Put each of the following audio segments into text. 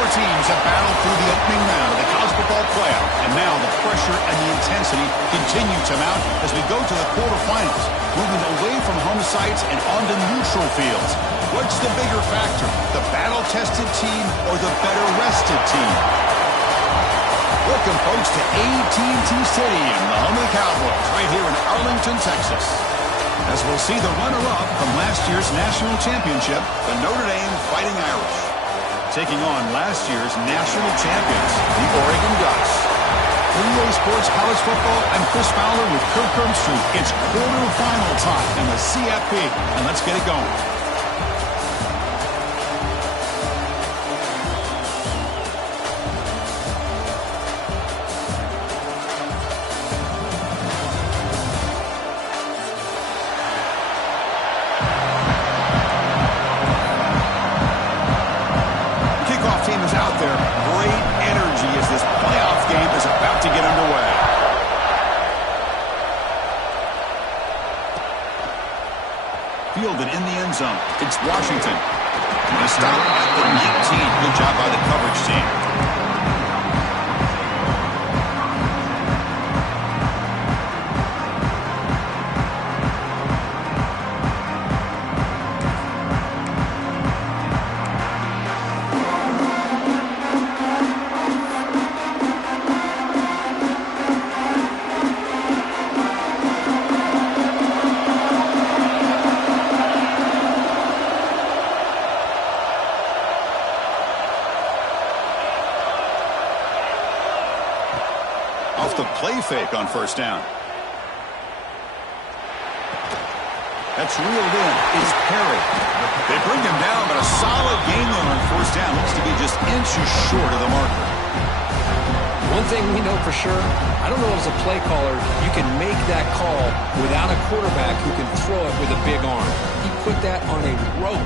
Four teams have battled through the opening round of the college football playoff, and now the pressure and the intensity continue to mount as we go to the quarterfinals, moving away from home sites and onto neutral fields. What's the bigger factor, the battle-tested team or the better-rested team? Welcome, folks, to AT&T Stadium, the home of the Cowboys, right here in Arlington, Texas. As we'll see the runner-up from last year's national championship, the Notre Dame Fighting Irish, taking on last year's national champions, the Oregon Ducks. For EA Sports College Football, I'm Chris Fowler with Kirk Herbstreit. It's quarterfinal time in the CFP, and let's get it going. Fielded in the end zone. It's Washington. And a stop at the 19. Good job by the coverage team. Off the play fake on first down. That's reeled in. It's Perry. They bring him down, but a solid gain there on first down. Looks to be just inches short of the marker. One thing we know for sure, I don't know as a play caller, you can make that call without a quarterback who can throw it with a big arm. He put that on a rope.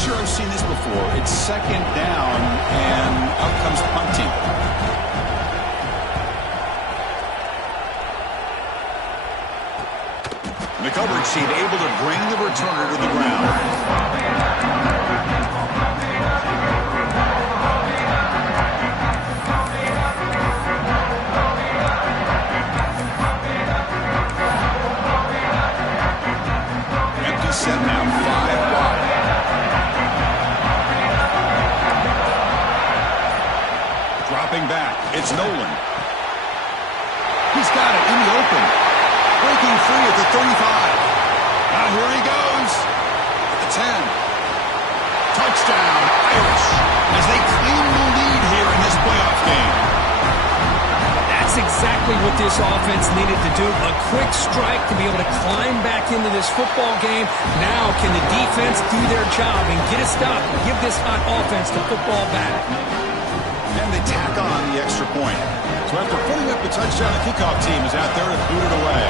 Sure, I've seen this before. It's second down, and up comes punting. The coverage team able to bring the returner to the ground. Empty set now, 5 wide. Dropping back, it's Nolan. He's got it in the open. Breaking free at the 35. Now here he goes. At the 10. Touchdown, Irish, as they claim the lead here in this playoff game. That's exactly what this offense needed to do. A quick strike to be able to climb back into this football game. Now can the defense do their job and get a stop and give this hot offense the football back? And they tack on the extra point. So after putting up the touchdown, the kickoff team is out there to boot it away.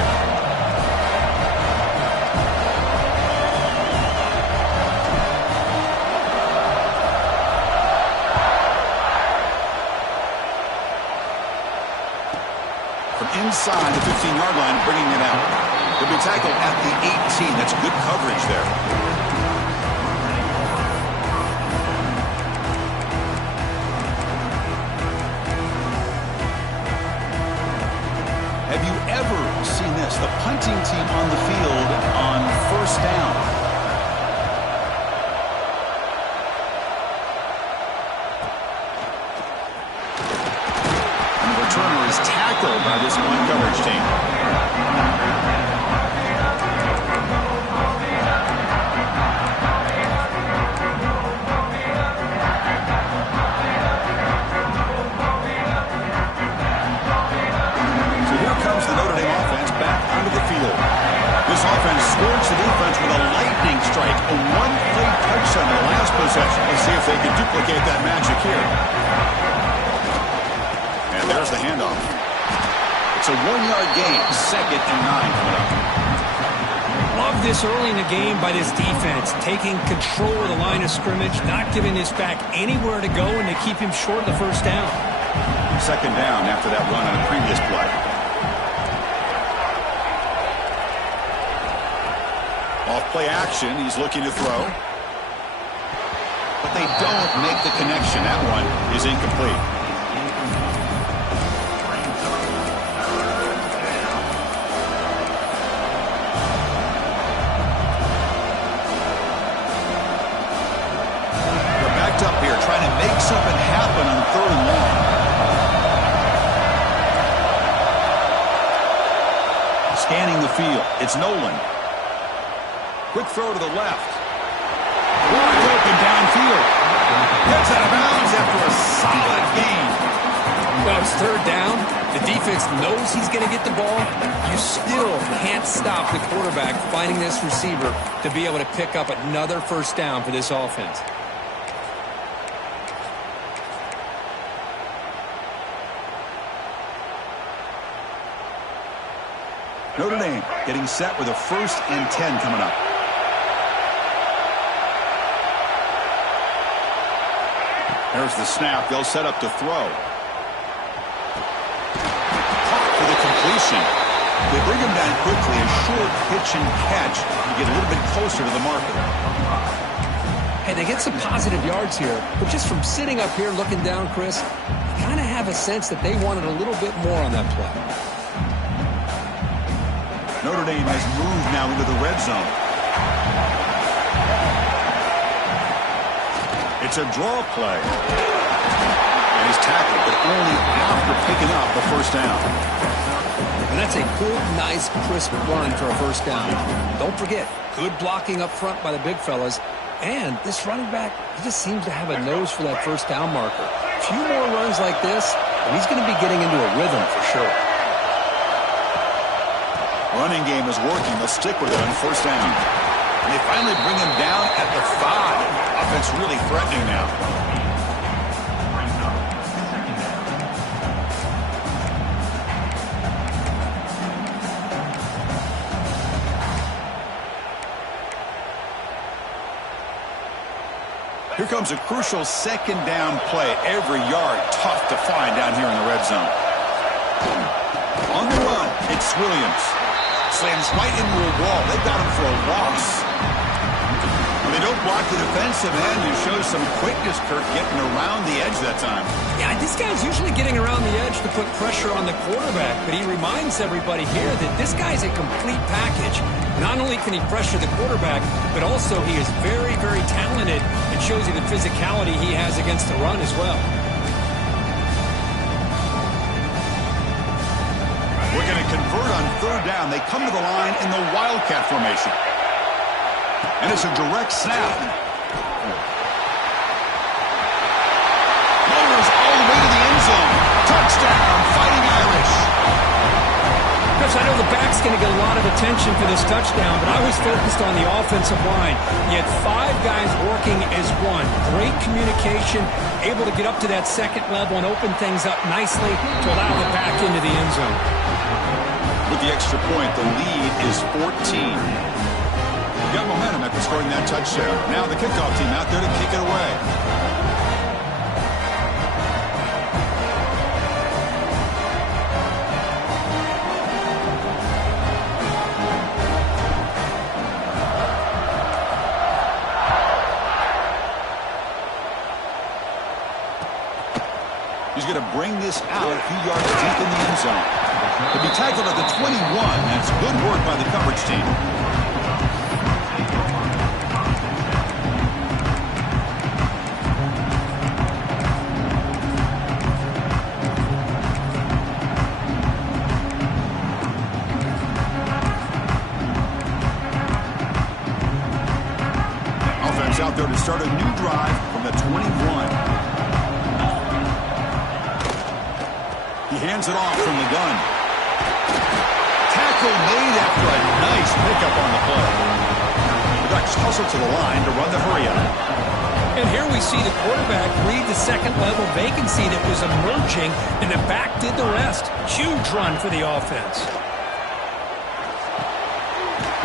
From inside the 15-yard line, bringing it out. He'll be tackled at the 18. That's good coverage there. Have you ever seen this? The punting team on the field on first down. And the returner is tackled by this one coverage team. This offense scorched the defense with a lightning strike, a one-play touchdown in the last possession. Let's see if they can duplicate that magic here. And there's the handoff. It's a 1-yard gain, 2nd and 9 coming up. Love this early in the game by this defense, taking control of the line of scrimmage, not giving this back anywhere to go, and to keep him short of the first down. 2nd down after that run on the previous play. Off play action, he's looking to throw. But they don't make the connection. That one is incomplete. They're backed up here, trying to make something happen on 3rd and long. Scanning the field, it's Nolan. Quick throw to the left. Wide open downfield. Gets out of bounds after a solid gain. Well, it's 3rd down. The defense knows he's going to get the ball. You still can't stop the quarterback finding this receiver to be able to pick up another 1st down for this offense. Notre Dame getting set with a 1st and 10 coming up. There's the snap. They'll set up to throw. Caught for the completion. They bring him down quickly. A short pitch and catch to get a little bit closer to the marker. Hey, they get some positive yards here, but just from sitting up here looking down, Chris, you kind of have a sense that they wanted a little bit more on that play. Notre Dame has moved now into the red zone. It's a draw play. And he's tackled, but only after picking up the 1st down. And that's a good, nice, crisp run for a 1st down. Don't forget, good blocking up front by the big fellas. And this running back, he just seems to have a nose for that 1st down marker. A few more runs like this, and he's going to be getting into a rhythm for sure. Running game is working. They'll stick with it on 1st down. And they finally bring him down at the 5. Offense really threatening now. Here comes a crucial 2nd down play. Every yard tough to find down here in the red zone. On the run, it's Williams. Slams right into a wall. They got him for a loss. When they don't block the defensive end, you show some quickness, Kirk, getting around the edge that time. Yeah, this guy's usually getting around the edge to put pressure on the quarterback, but he reminds everybody here that this guy's a complete package. Not only can he pressure the quarterback, but also he is very, very talented. It shows you the physicality he has against the run as well. We're going to convert on 3rd down. They come to the line in the Wildcat formation. And it's a direct snap. Bowlers all the way to the end zone. Touchdown, Fighting Irish. Chris, I know the back's going to get a lot of attention for this touchdown, but I was focused on the offensive line. You had 5 guys working as one. Great communication, able to get up to that 2nd level and open things up nicely to allow the back into the end zone. With the extra point, the lead is 14. Got momentum after scoring that touchdown. Now the kickoff team out there to kick it away. He's going to bring this out a few yards deep in the end zone. He'll be tackled at the 21. That's good work by the coverage team. Offense out there to start a new drive from the 21. He hands it off from the gun. Tackle made after a nice pickup on the play. The Ducks hustle to the line to run the hurry-up. And here we see the quarterback read the 2nd level vacancy that was emerging, and the back did the rest. Huge run for the offense.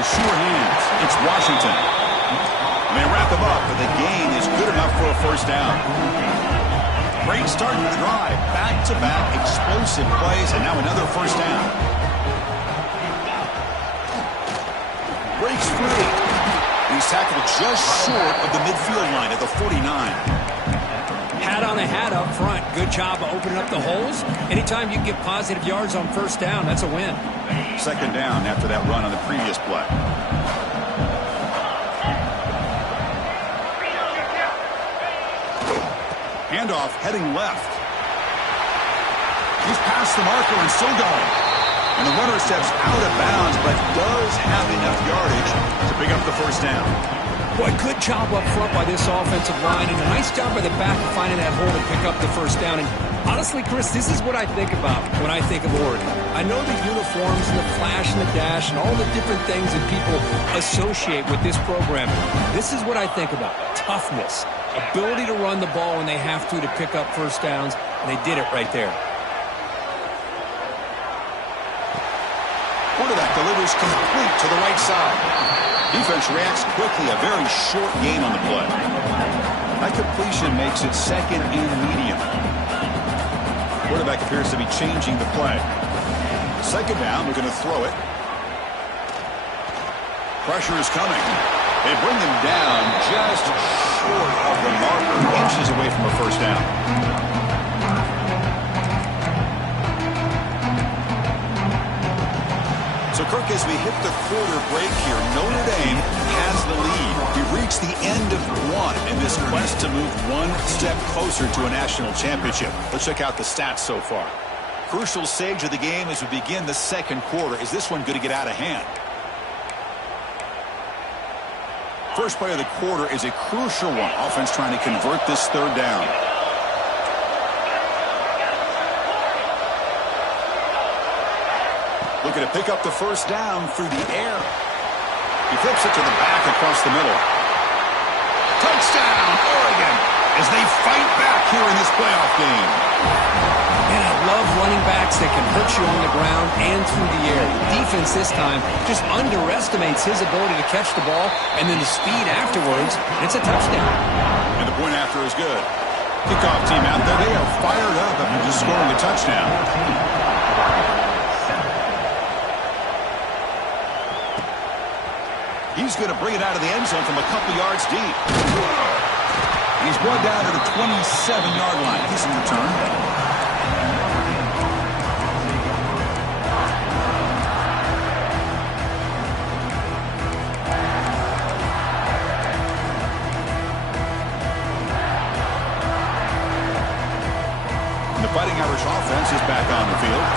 The sure hands. It's Washington. And they wrap him up, but the gain is good enough for a 1st down. Great start to the drive. Back-to-back explosive plays, and now another 1st down. Breaks free. He's tackled just short of the midfield line at the 49. Hat on a hat up front. Good job of opening up the holes. Anytime you can get positive yards on first down, that's a win. Second down after that run on the previous play. Handoff heading left. He's past the marker and still going. And the runner steps out of bounds, but does have enough yardage to pick up the first down. Boy, good job up front by this offensive line, and a nice job by the back of finding that hole to pick up the first down. And honestly, Chris, this is what I think about when I think of Oregon. I know the uniforms and the flash and the dash and all the different things that people associate with this program. This is what I think about. Toughness, ability to run the ball when they have to pick up first downs, and they did it right there. Quarterback delivers complete to the right side. Defense reacts quickly. A very short gain on the play. That completion makes it second and medium. Quarterback appears to be changing the play. Second down, we're going to throw it. Pressure is coming. They bring him down just short of the marker, inches away from a first down. So, Kirk, as we hit the quarter break here, Notre Dame has the lead. We've reached the end of one in this quest to move one step closer to a national championship. Let's check out the stats so far. Crucial stage of the game as we begin the second quarter. Is this one going to get out of hand? First play of the quarter is a crucial one. Offense trying to convert this third down. Looking to pick up the first down through the air. He flips it to the back across the middle. Touchdown, Oregon, as they fight back here in this playoff game. And I love running backs that can hurt you on the ground and through the air. The defense this time just underestimates his ability to catch the ball, and then the speed afterwards, it's a touchdown. And the point after is good. Kickoff team out there, they are fired up after just scoring a touchdown. He's going to bring it out of the end zone from a couple yards deep. And he's brought down to the 27-yard line. Decent return. And the Fighting Irish offense is back on the field.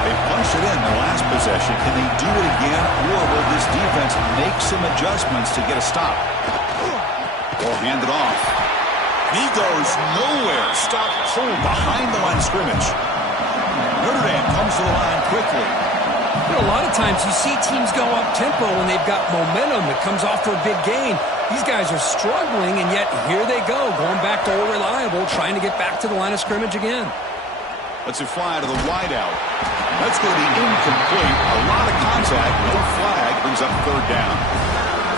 They punched it in the last possession. Can they do it again, or will this defense make some adjustments to get a stop? Or hand it off. He goes nowhere. Stop pulled behind the line of scrimmage. Notre Dame comes to the line quickly. You know, a lot of times you see teams go up-tempo when they've got momentum that comes off for a big gain. These guys are struggling, and yet here they go, going back to old reliable, trying to get back to the line of scrimmage again. Let's fly to the wideout. That's going to be incomplete. A lot of contact. No flag. Brings up third down.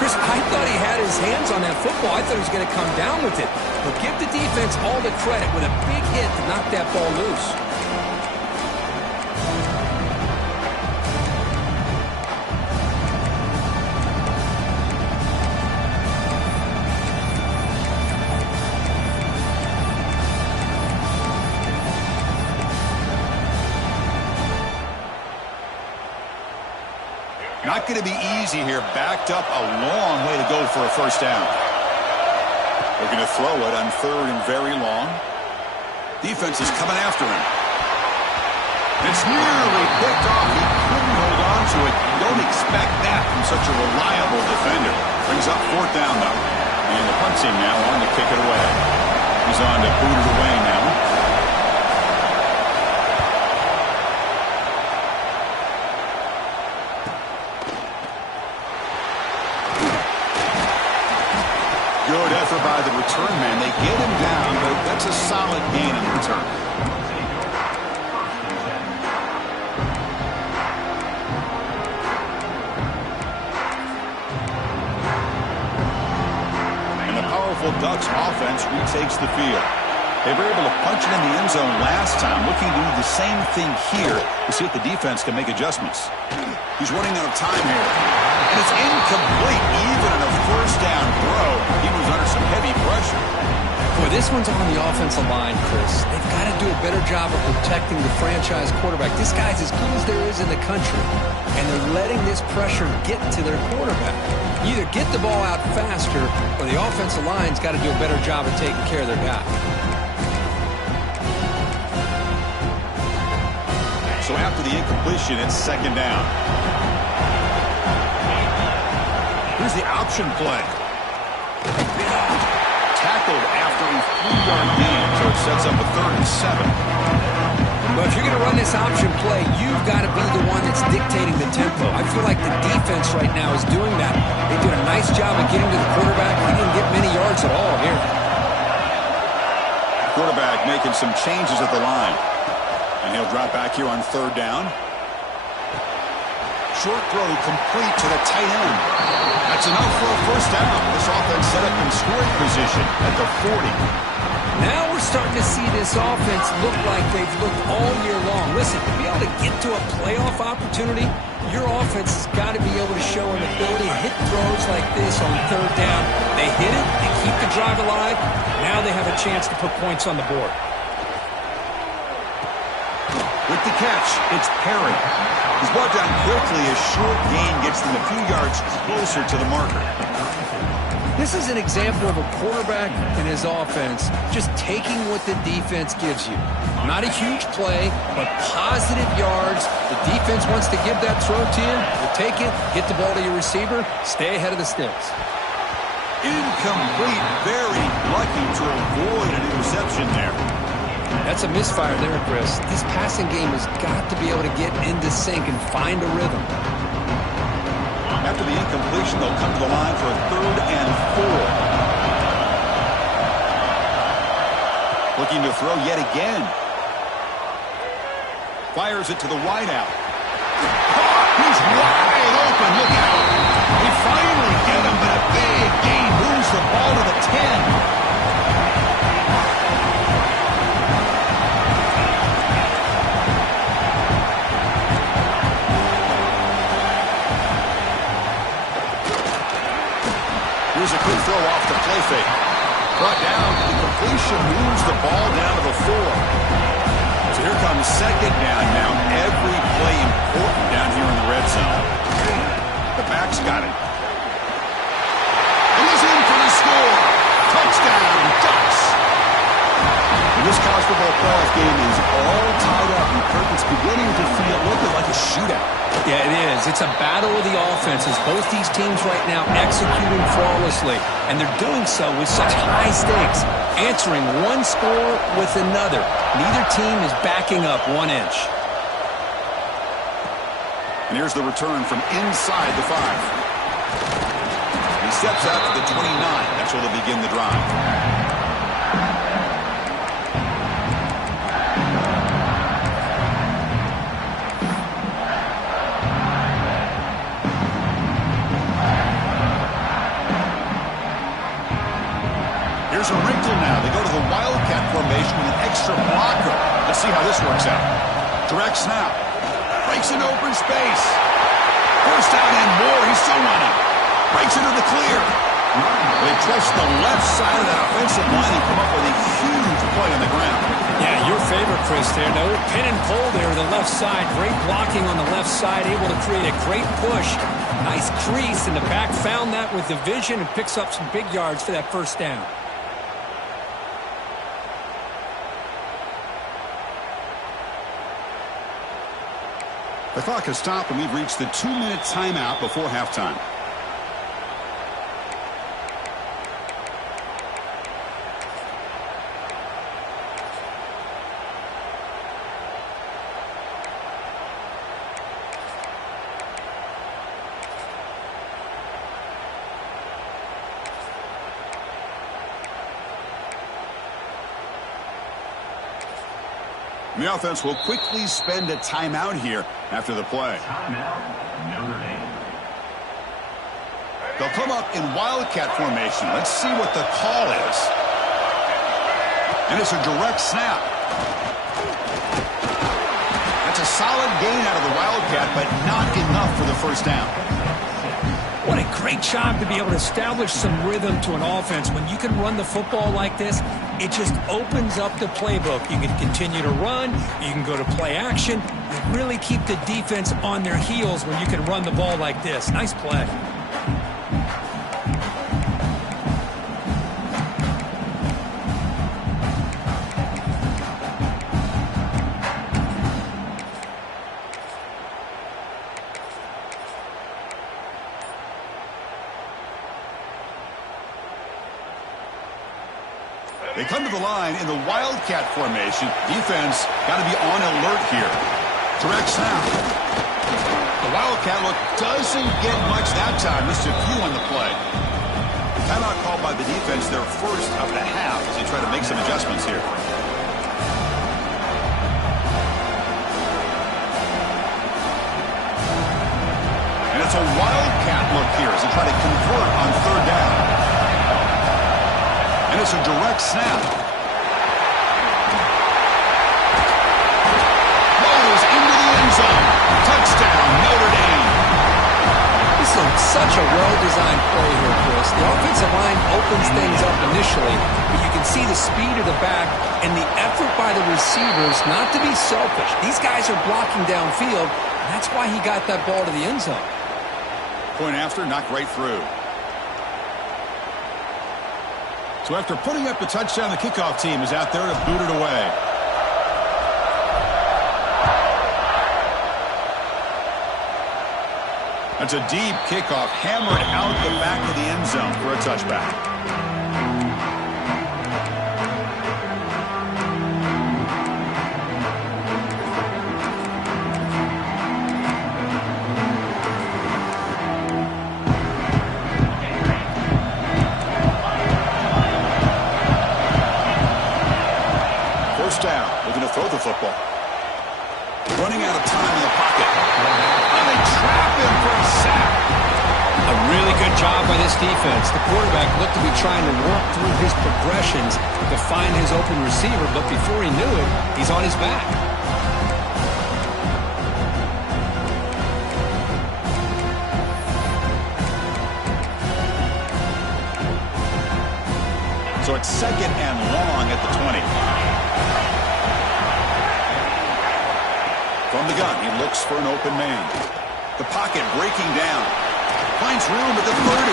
Chris, I thought he had his hands on that football. I thought he was going to come down with it. But give the defense all the credit with a big hit to knock that ball loose. Not going to be easy here. Backed up a long way to go for a first down. They're going to throw it on third and very long. Defense is coming after him. It's nearly picked off. He couldn't hold on to it. You don't expect that from such a reliable defender. Brings up fourth down, though. And the punt team now on to kick it away. He's on to boot it away now. Good effort by the return man. They get him down, but that's a solid gain in return. And the powerful Ducks offense retakes the field. They were able to punch it in the end zone last time, looking to do the same thing here to see if the defense can make adjustments. He's running out of time here. And it's incomplete, even on a first down throw. He was under some heavy pressure. Boy, this one's on the offensive line, Chris. They've got to do a better job of protecting the franchise quarterback. This guy's as good as there is in the country, and they're letting this pressure get to their quarterback. Either get the ball out faster, or the offensive line's got to do a better job of taking care of their guy. So after the incompletion, it's second down. Here's the option play. Tackled after a 3-yard gain, so it sets up a 3rd and 7. But if you're going to run this option play, you've got to be the one that's dictating the tempo. I feel like the defense right now is doing that. They did a nice job of getting to the quarterback. He didn't get many yards at all here. Quarterback making some changes at the line. And he'll drop back here on 3rd down. Short throw complete to the tight end. That's enough for a first down. This offense set up in scoring position at the 40. Now we're starting to see this offense look like they've looked all year long. Listen, to be able to get to a playoff opportunity, your offense has got to be able to show an ability to hit throws like this on 3rd down. They hit it, they keep the drive alive. Now they have a chance to put points on the board. With the catch, it's Perry. He's brought down quickly as short gain gets them a few yards closer to the marker. This is an example of a quarterback and his offense just taking what the defense gives you. Not a huge play, but positive yards. The defense wants to give that throw to you. You take it, get the ball to your receiver, stay ahead of the sticks. Incomplete. Very lucky to avoid an interception there. That's a misfire there, Chris. This passing game has got to be able to get into sync and find a rhythm. After the incompletion, they'll come to the line for a 3rd and 4. Looking to throw yet again. Fires it to the wideout. He's wide open. Look out. They finally get him, but a big gain moves the ball to the 10. Here's a quick throw off the play fake. Brought down, the completion moves the ball down to the 4. So here comes second down now. Every play important down here in the red zone. The back's got it. And he's in for the score. Touchdown, Ducks. And this college football playoff game is all tied up, and Kirk, it's beginning to feel a little bit like a shootout. Yeah, it is. It's a battle of the offenses. Both these teams right now executing flawlessly, and they're doing so with such high stakes, answering one score with another. Neither team is backing up 1 inch. And here's the return from inside the 5. He steps out to the 29. That's where they'll begin the drive. There's a wrinkle now. They go to the Wildcat formation with an extra blocker. Let's see how this works out. Direct snap. Breaks into open space. First down and more. He's still running. Breaks into the clear. They trust the left side of that offensive line and come up with a huge play on the ground. Yeah, your favorite, Chris, there. No pin and pull there to the left side. Great blocking on the left side. Able to create a great push. Nice crease, and the back found that with the vision and picks up some big yards for that first down. The clock has stopped, and we've reached the 2-minute timeout before halftime. The offense will quickly spend a timeout here after the play. They'll come up in Wildcat formation. Let's see what the call is. And it's a direct snap. That's a solid gain out of the Wildcat, but not enough for the first down. What a great job to be able to establish some rhythm to an offense. When you can run the football like this, it just opens up the playbook. You can continue to run. You can go to play action. You really keep the defense on their heels when you can run the ball like this. Nice play. They come to the line in the Wildcat formation. Defense got to be on alert here. Direct snap. The Wildcat look doesn't get much that time. Just a few on the play. Timeout called by the defense, their first of the half, as they try to make some adjustments here. And it's a Wildcat look here as they try to convert on third down. And it's a direct snap. Rolls into the end zone. Touchdown, Notre Dame. This is such a well-designed play here, Chris. The offensive line opens things up initially, but you can see the speed of the back and the effort by the receivers not to be selfish. These guys are blocking downfield, and that's why he got that ball to the end zone. Point after, knocked right through. So after putting up the touchdown, the kickoff team is out there to boot it away. That's a deep kickoff, hammered out the back of the end zone for a touchback. Down, looking to throw the football. Running out of time in the pocket. And they trap him for a sack. A really good job by this defense. The quarterback looked to be trying to work through his progressions to find his open receiver, but before he knew it, he's on his back. So it's second and long at the 20. From the gun, he looks for an open man. The pocket breaking down. Finds room at the 30.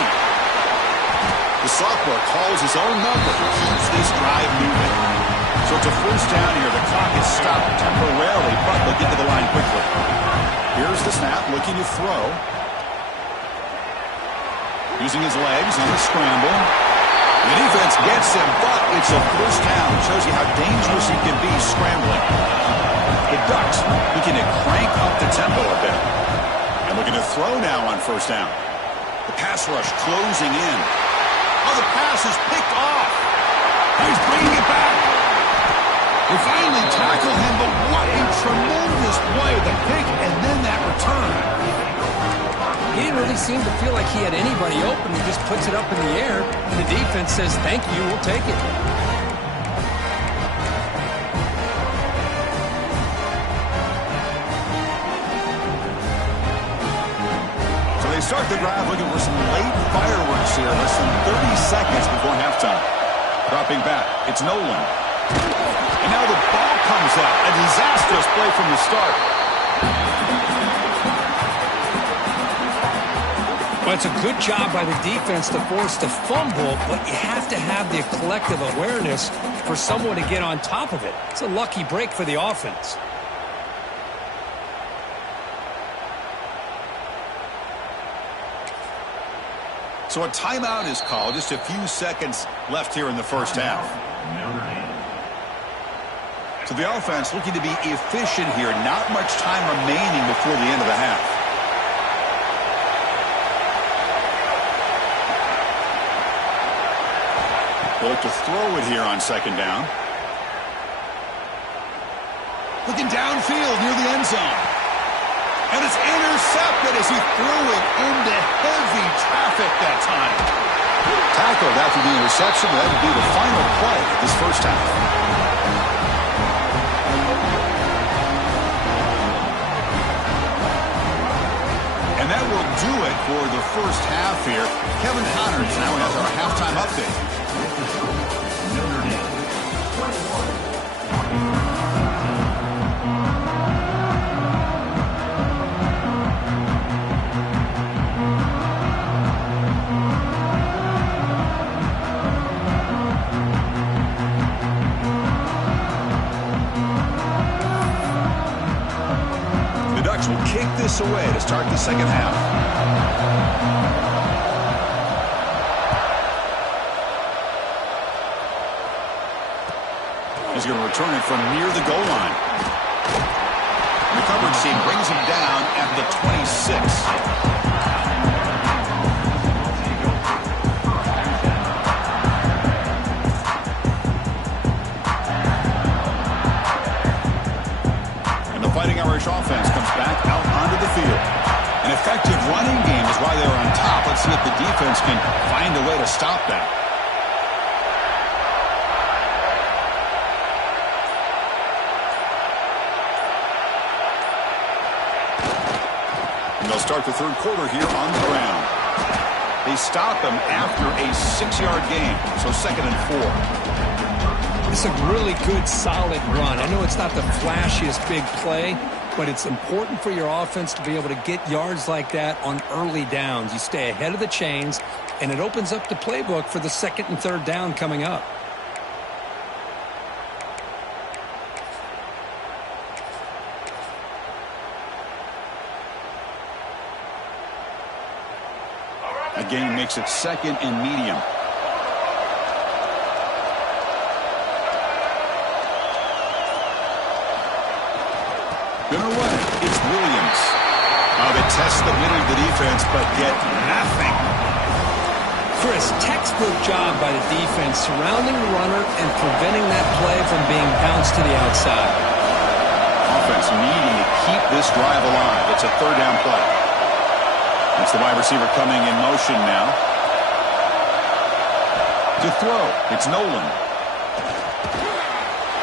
The sophomore calls his own number. Keeps this drive moving. So it's a first down here. The clock is stopped temporarily, but they'll get to the line quickly. Here's the snap, looking to throw. Using his legs on the scramble. The defense gets him, but it's a first down. Shows you how dangerous he can be scrambling. The Ducks looking to crank up the tempo a bit. And looking to throw now on first down. The pass rush closing in. Oh, the pass is picked off. He's bringing it back. They finally tackle him, but what a tremendous play. The pick and then that return. He didn't really seem to feel like he had anybody open. He just puts it up in the air, and the defense says, thank you, we'll take it. They start the drive looking for some late fireworks here. Less than 30 seconds before halftime. Dropping back, it's Nolan. And now the ball comes out. A disastrous play from the start. Well, it's a good job by the defense to force the fumble, but you have to have the collective awareness for someone to get on top of it. It's a lucky break for the offense. So a timeout is called. Just a few seconds left here in the first half. So the offense looking to be efficient here. Not much time remaining before the end of the half. They'll look to throw it here on second down. Looking downfield near the end zone. And it's intercepted as he threw it into heavy traffic that time. Tackled after the interception. That would be the final play of this first half. And that will do it for the first half here. Kevin Connors now has our halftime update. Notre Dame, 21. Will kick this away to start the second half. He's going to return it from near the goal line. The coverage team brings him down at the 26. Fighting Irish offense comes back out onto the field. An effective running game is why they're on top. Let's see if the defense can find a way to stop that. And they'll start the third quarter here on the ground. They stop him after a 6-yard gain, so 2nd and 4. It's a really good, solid run. I know it's not the flashiest big play, but it's important for your offense to be able to get yards like that on early downs. You stay ahead of the chains, and it opens up the playbook for the 2nd and 3rd down coming up. A gain makes it 2nd and medium. Gonna run it. It's Williams. They test the middle of the defense, but get nothing. Chris, textbook job by the defense surrounding the runner and preventing that play from being bounced to the outside. Offense needing to keep this drive alive. It's a 3rd down play. It's the wide receiver coming in motion now. To throw, it's Nolan.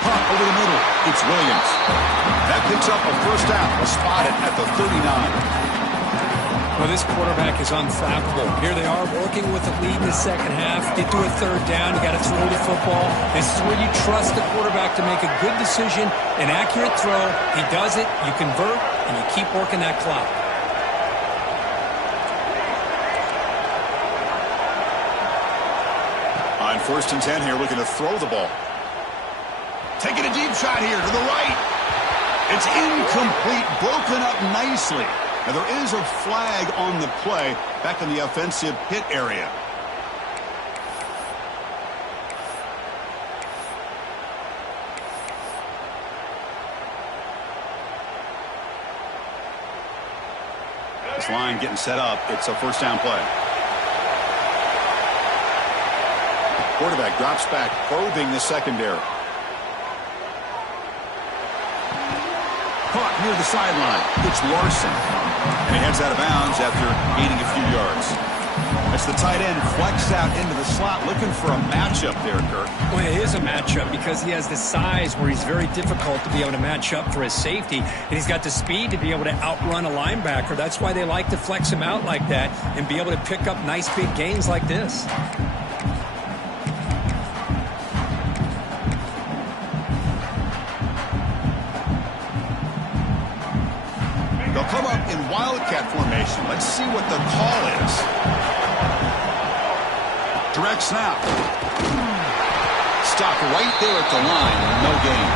Pop over the middle, it's Williams. That picks up a first down. We'll spot it at the 39. Well, this quarterback is unflappable. Here they are working with the lead in the second half. Get to a 3rd down. You got to throw the football. This is where you trust the quarterback to make a good decision, an accurate throw. He does it, you convert, and you keep working that clock. On 1st and 10 here, looking to throw the ball. Taking a deep shot here to the right. It's incomplete, broken up nicely. Now there is a flag on the play back in the offensive pit area. This line getting set up. It's a 1st down play. Quarterback drops back, probing the secondary. Caught near the sideline. It's Larson. And he heads out of bounds after gaining a few yards. It's the tight end flexed out into the slot, looking for a matchup there, Kirk. Well, it is a matchup because he has the size where he's very difficult to be able to match up for his safety. And he's got the speed to be able to outrun a linebacker. That's why they like to flex him out like that and be able to pick up nice big gains like this. They'll come up in Wildcat formation. Let's see what the call is. Direct snap. Stop right there at the line. No gain.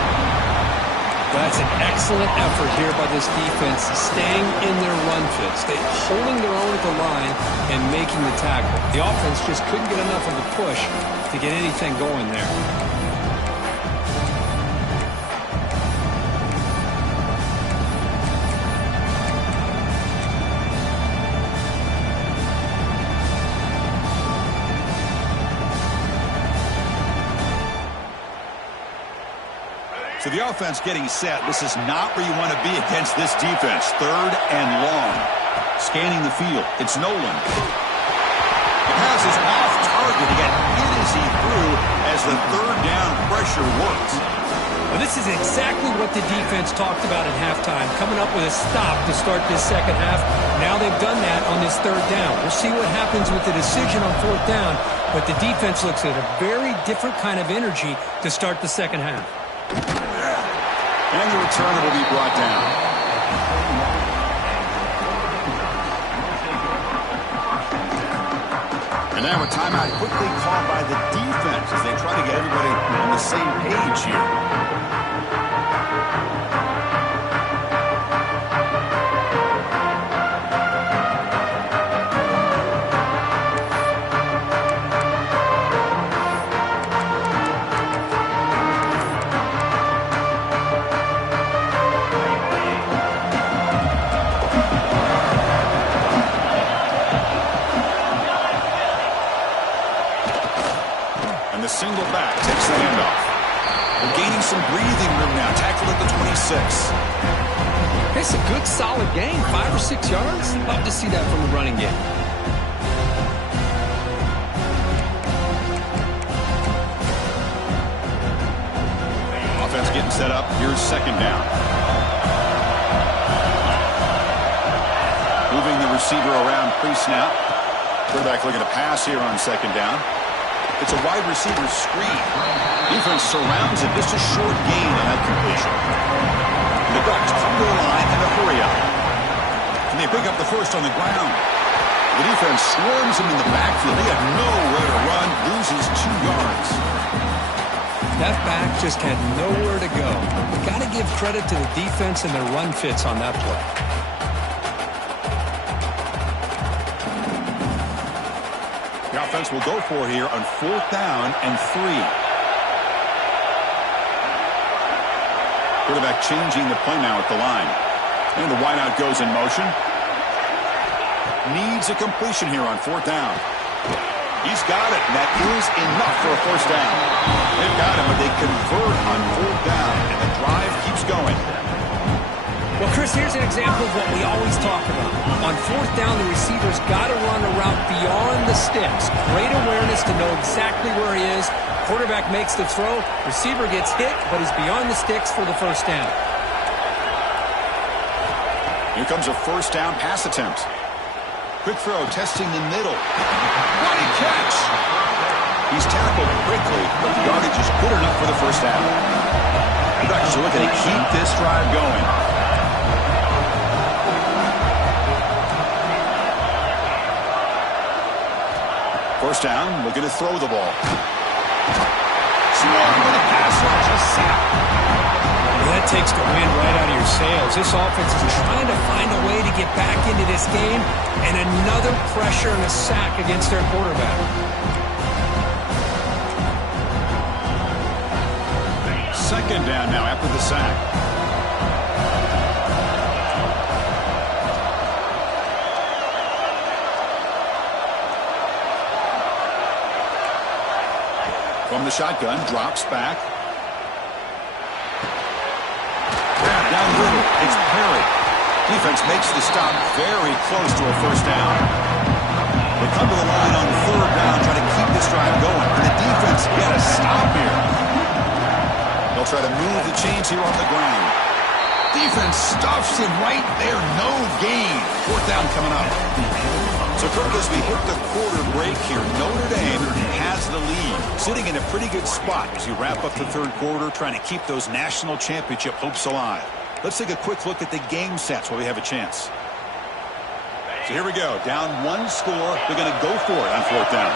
That's an excellent effort here by this defense, staying in their run fits. They're holding their own at the line and making the tackle. The offense just couldn't get enough of a push to get anything going there. So the offense getting set. This is not where you want to be against this defense. 3rd and long. Scanning the field. It's Nolan. The pass is off target. He got hit as he threw as the third down pressure works. Well, this is exactly what the defense talked about at halftime, coming up with a stop to start this second half. Now they've done that on this third down. We'll see what happens with the decision on fourth down, but the defense looks at a very different kind of energy to start the second half. And the returner will be brought down. And now a timeout quickly called by the defense as they try to get everybody on the same page here. Single back, takes the handoff. They're gaining some breathing room now. Tackled at the 26. It's a good, solid gain. 5 or 6 yards. Love to see that from the running game. Offense getting set up. Here's second down. Moving the receiver around pre-snap. Quarterback looking to pass here on second down. It's a wide receiver screen. Defense surrounds it. Just a short gain on that completion. And the Ducks come to the line in a hurry up. And they pick up the first on the ground. The defense swarms him in the backfield. They have nowhere to run. Loses 2 yards. That back just had nowhere to go. Got to give credit to the defense and their run fits on that play. Offense will go for here on fourth down and 3. Quarterback changing the play now at the line. And the wideout goes in motion. Needs a completion here on fourth down. He's got it, and that is enough for a first down. They've got him, but they convert on fourth down, and the drive keeps going. Well, Chris, here's an example of what we always talk about. On fourth down, the receiver's got to run a route beyond the sticks. Great awareness to know exactly where he is. Quarterback makes the throw. Receiver gets hit, but he's beyond the sticks for the first down. Here comes a first down pass attempt. Quick throw, testing the middle. What a catch! He's tackled quickly, but the yardage is good enough for the first down. The Ducks are looking to keep this drive going. First down, looking to throw the ball. Swung with a pass rush, a sack. That takes the wind right out of your sails. This offense is trying to find a way to get back into this game, and another pressure and a sack against their quarterback. Second down now after the sack. From the shotgun, drops back. Down the middle, it's Perry. Defense makes the stop very close to a first down. They come to the line on third down, trying to keep this drive going. And the defense get a stop here. They'll try to move the chains here on the ground. Defense stuffs him right there. No gain. Fourth down coming up. So, Kirk, as we hit the quarter break here, Notre Dame has the lead, sitting in a pretty good spot as you wrap up the third quarter, trying to keep those national championship hopes alive. Let's take a quick look at the game stats while we have a chance. So here we go. Down one score. They're going to go for it on fourth down.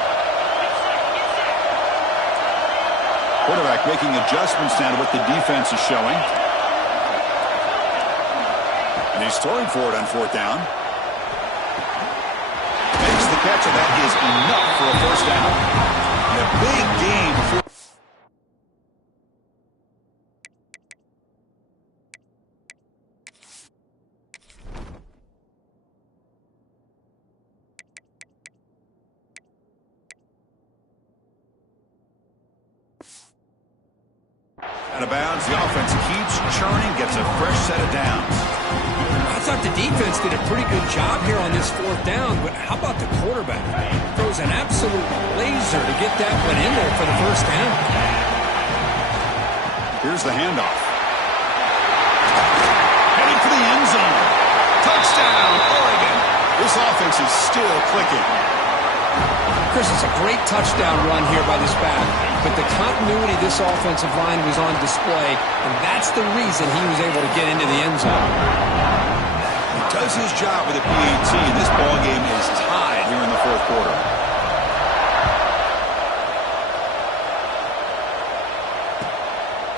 Quarterback making adjustments now to what the defense is showing. And he's throwing for it on fourth down. Makes the catch, and that is enough for a first down. And a big game for... Out of bounds, the offense keeps churning, gets a fresh set of downs. I thought the defense did a pretty good job here on this fourth down, but how about the quarterback? Throws an absolute laser to get that one in there for the first down. Here's the handoff. Heading for the end zone. Touchdown, Oregon. This offense is still clicking. Chris, it's a great touchdown run here by this back, but the continuity of this offensive line was on display, and that's the reason he was able to get into the end zone. He does his job with a PAT, and this ball game is tied here in the fourth quarter.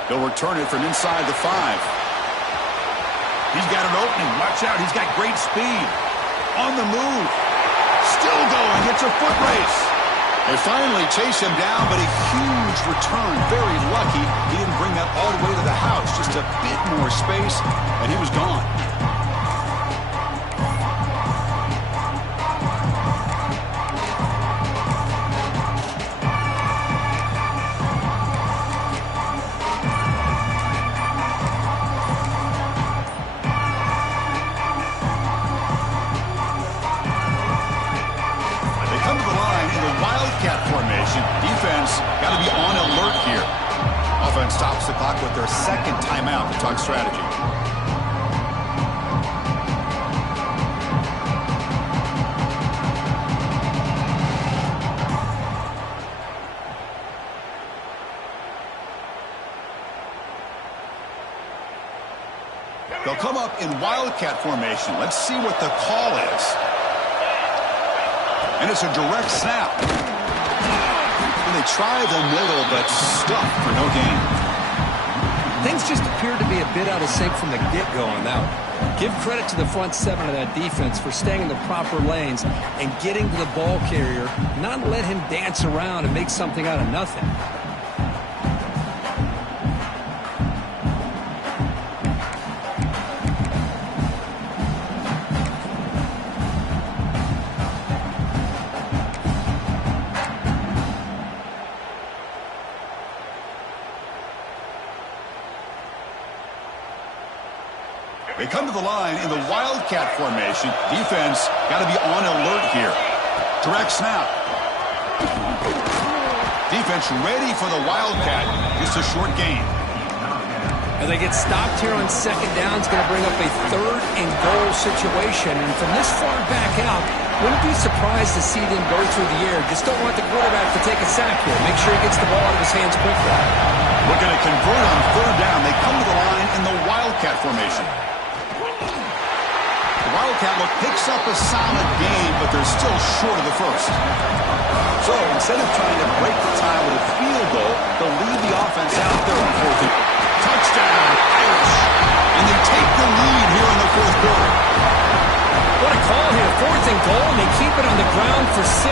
They'll return it from inside the 5. He's got an opening. Watch out. He's got great speed. On the move. Still going. Gets a foot race. They finally chase him down, but a huge return. Very lucky he didn't bring that all the way to the house. Just a bit more space, and he was gone. Defense got to be on alert here. Offense stops the clock with their second timeout to talk strategy. They'll come up in Wildcat formation. Let's see what the call is. And it's a direct snap. They try the middle, but stuck for no gain. Things just appeared to be a bit out of sync from the get-go on that one. Give credit to the front 7 of that defense for staying in the proper lanes and getting to the ball carrier, not let him dance around and make something out of nothing. They come to the line in the Wildcat formation. Defense got to be on alert here. Direct snap. Defense ready for the Wildcat. Just a short gain. As they get stopped here on second down, it's going to bring up a 3rd and goal situation. And from this far back out, wouldn't be surprised to see them go through the air. Just don't want the quarterback to take a sack here. Make sure he gets the ball out of his hands quickly. Looking to convert on 3rd down. They come to the line in the Wildcat formation. Wildcat look picks up a solid gain, but they're still short of the first. So instead of trying to break the tie with a field goal, they'll leave the offense out there on 4th and touchdown, Irish. And they take the lead here in the fourth quarter. What a call here. 4th and goal, and they keep it on the ground for 6.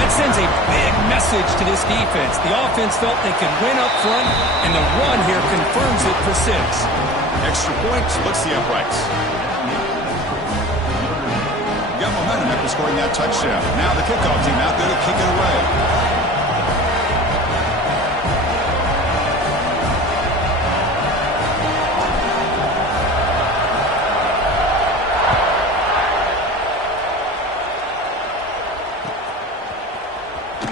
That sends a big message to this defense. The offense felt they could win up front, and the run here confirms it for 6. Extra point splits the uprights. Got momentum after scoring that touchdown. Now the kickoff team out there to kick it away.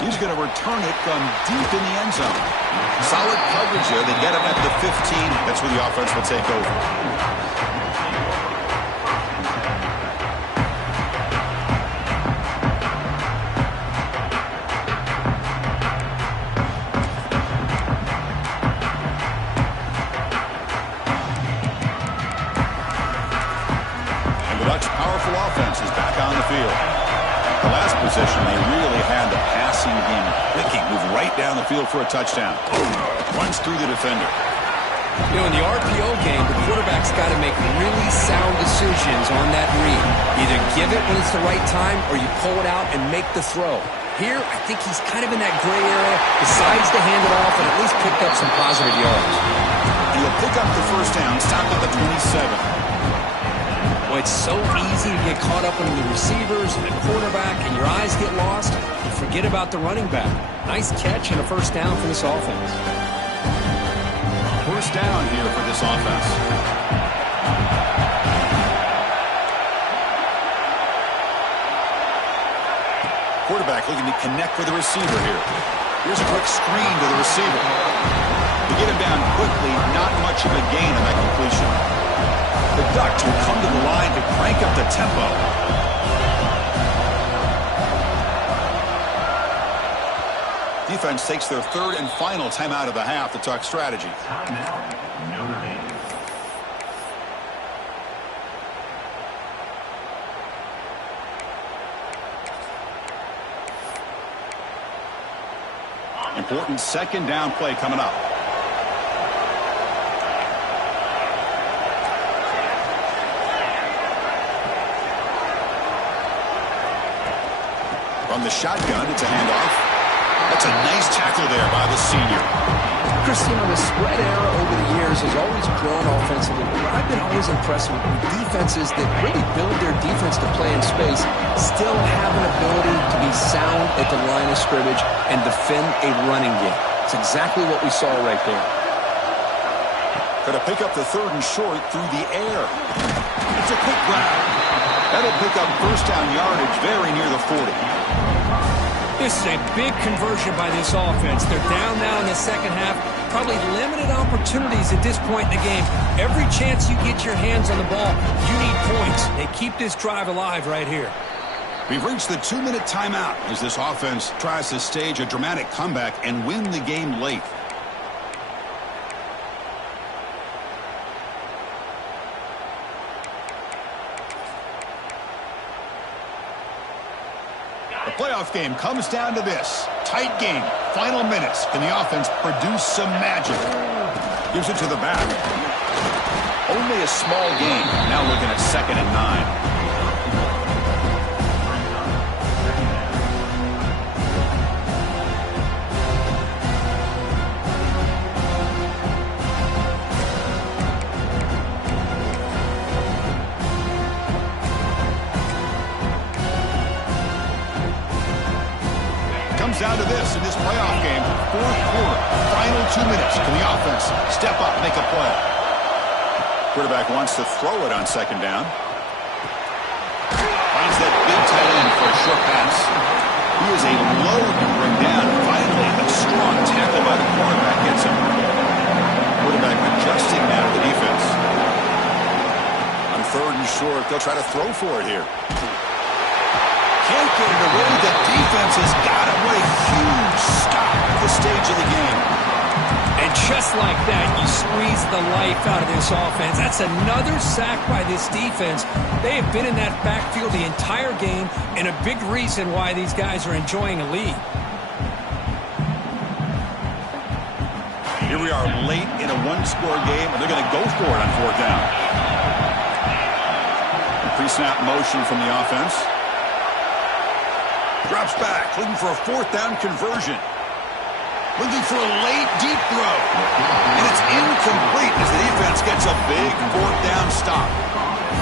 He's going to return it from deep in the end zone. Solid coverage there. They get him at the 15. That's where the offense will take over. Offense is back on the field. The last possession, they really had the passing game clicking. Move right down the field for a touchdown. Runs through the defender. You know, in the RPO game, the quarterback's got to make really sound decisions on that read. Either give it when it's the right time or you pull it out and make the throw. Here, I think he's kind of in that gray area, decides to hand it off and at least picked up some positive yards. He'll pick up the first down, stop at the 27. Well, it's so easy to get caught up in the receivers and the quarterback, and your eyes get lost. You forget about the running back. Nice catch and a first down for this offense. First down here for this offense. looking to connect with the receiver here. Here's a quick screen to the receiver. To get him down quickly, not much of a gain on that completion. The Ducks will come to the line to crank up the tempo. Defense takes their third and final timeout of the half to talk strategy. Notre Dame. Important second down play coming up. From the shotgun, it's a handoff. That's a nice tackle there by the senior. Cristiano, the spread era over the years has always grown offensively. But I've been always impressed with defenses that really build their defense to play in space, still have an ability to be sound at the line of scrimmage and defend a running game. It's exactly what we saw right there. Going to pick up the third and short through the air. It's a quick grab. That'll pick up first down yardage very near the 40. This is a big conversion by this offense. They're down now in the second half. Probably limited opportunities at this point in the game. Every chance you get your hands on the ball, you need points. They keep this drive alive right here. We've reached the 2-minute timeout as this offense tries to stage a dramatic comeback and win the game late. The playoff game comes down to this. Tight game. Final minutes. Can the offense produce some magic? Gives it to the back. Only a small gain. Now looking at 2nd and 9. Down to this in this playoff game. 4th quarter, final 2 minutes. Can the offense step up, make a play? Quarterback wants to throw it on 2nd down. Finds that big tight end for a short pass. He is a load to bring down. Finally, a strong tackle by the quarterback gets him. Quarterback adjusting now to the defense. On 3rd and short, they'll try to throw for it here. Can't get it away. The defense has got him. What a huge stop at this stage of the game. And just like that, you squeeze the life out of this offense. That's another sack by this defense. They have been in that backfield the entire game, and a big reason why these guys are enjoying a lead. Here we are late in a one-score game, and they're going to go for it on 4th down. Pre-snap motion from the offense. Drops back, looking for a 4th down conversion. Looking for a late, deep throw. And it's incomplete as the defense gets a big 4th down stop.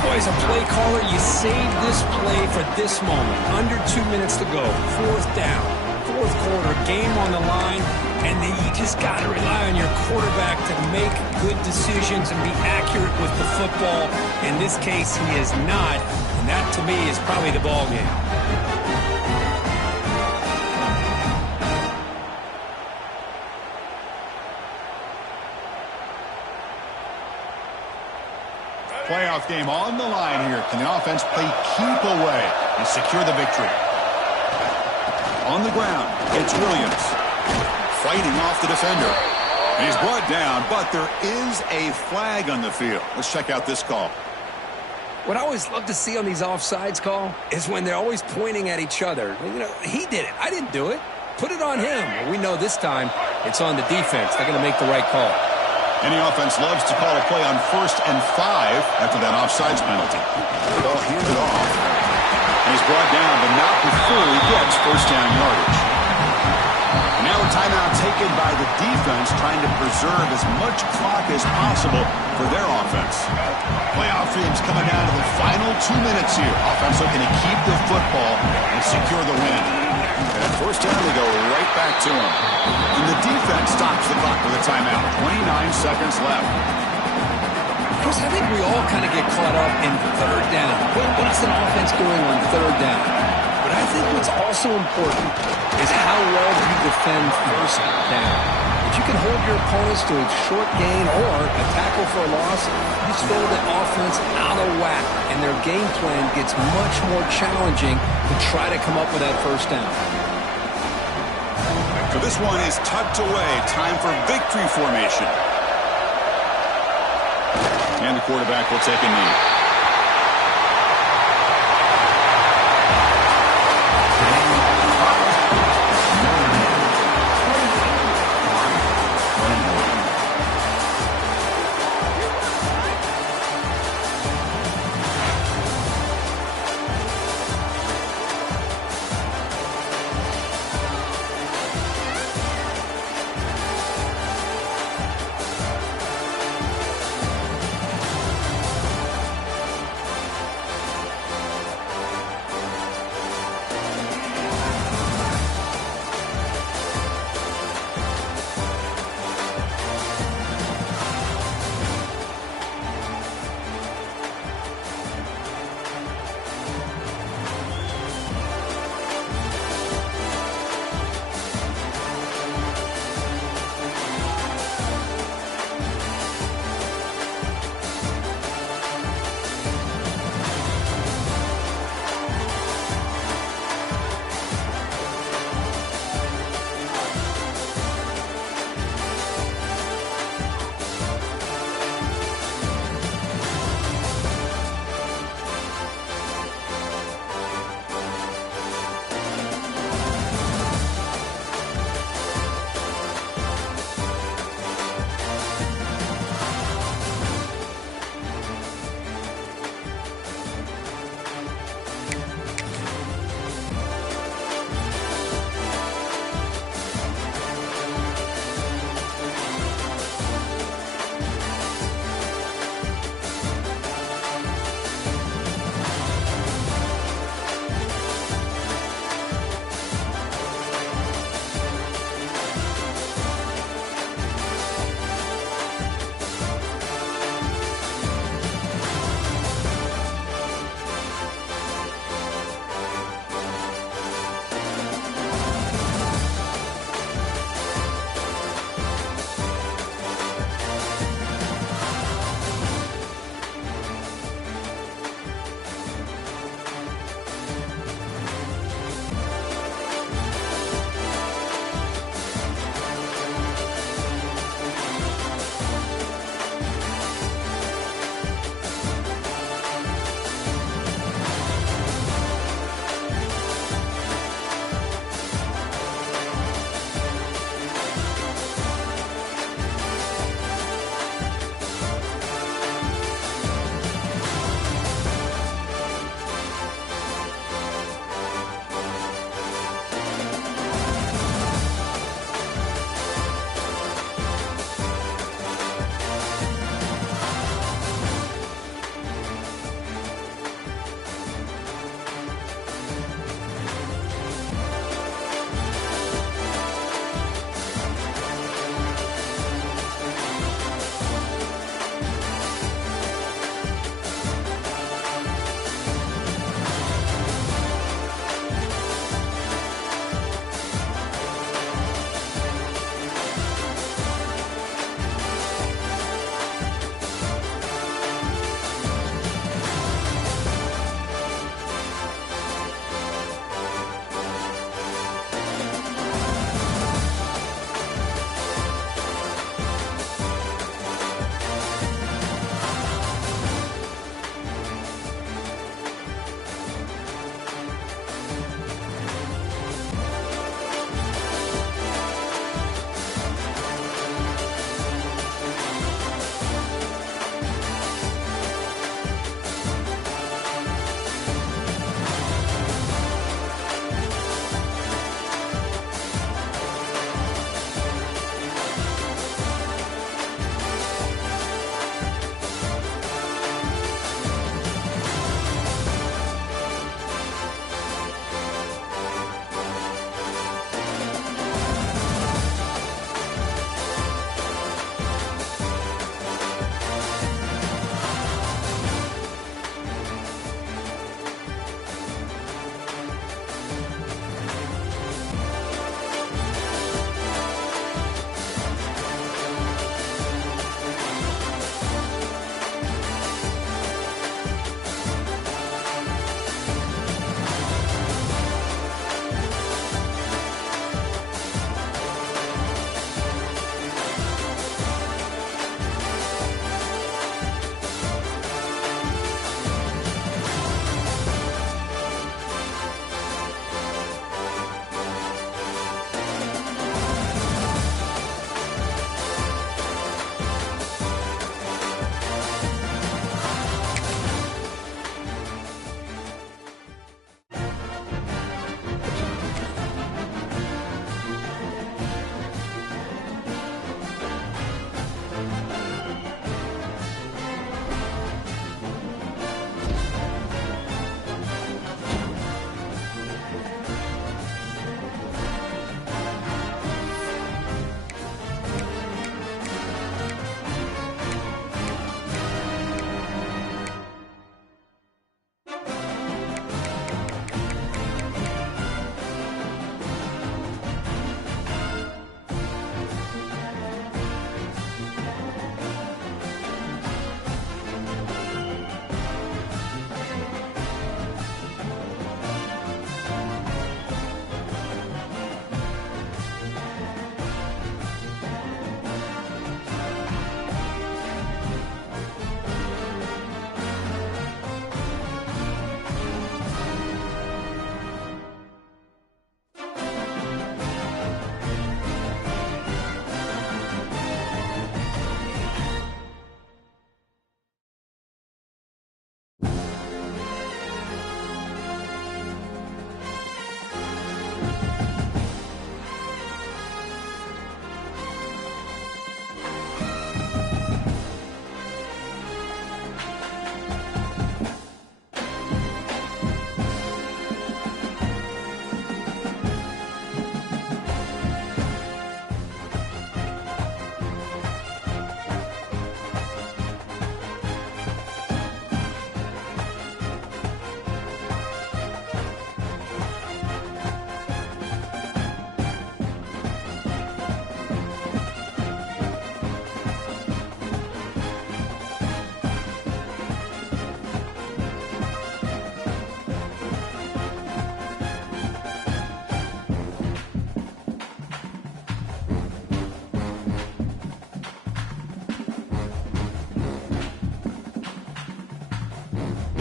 Boy, as a play caller, you save this play for this moment. Under 2 minutes to go. 4th down. 4th quarter, game on the line. And then you just got to rely on your quarterback to make good decisions and be accurate with the football. In this case, he is not. And that, to me, is probably the ball game. Playoff game on the line here. Can the offense play keep away and secure the victory? On the ground, it's Williams. Fighting off the defender. And he's brought down, but there is a flag on the field. Let's check out this call. What I always love to see on these offsides call is when they're always pointing at each other. You know, he did it. I didn't do it. Put it on him. Well, we know this time it's on the defense. They're going to make the right call. Any offense loves to call a play on 1st and 5 after that offsides penalty. They'll hand it off. And he's brought down, but not before he gets first down yardage. And now a timeout taken by the defense, trying to preserve as much clock as possible for their offense. Playoff games coming down to the final 2 minutes here. Offense looking to keep the football and secure the win. And at first down, they go right back to him. And the defense stops the clock with a timeout. 29 seconds left. Chris, I think we all kind of get caught up in 3rd down. What is an offense doing on 3rd down? But I think what's also important is how well you defend first down. If you can hold your opponents to a short gain or a tackle for a loss, you throw the offense out of whack, and their game plan gets much more challenging to try to come up with that first down. So this one is tucked away. Time for victory formation. And the quarterback will take a knee. you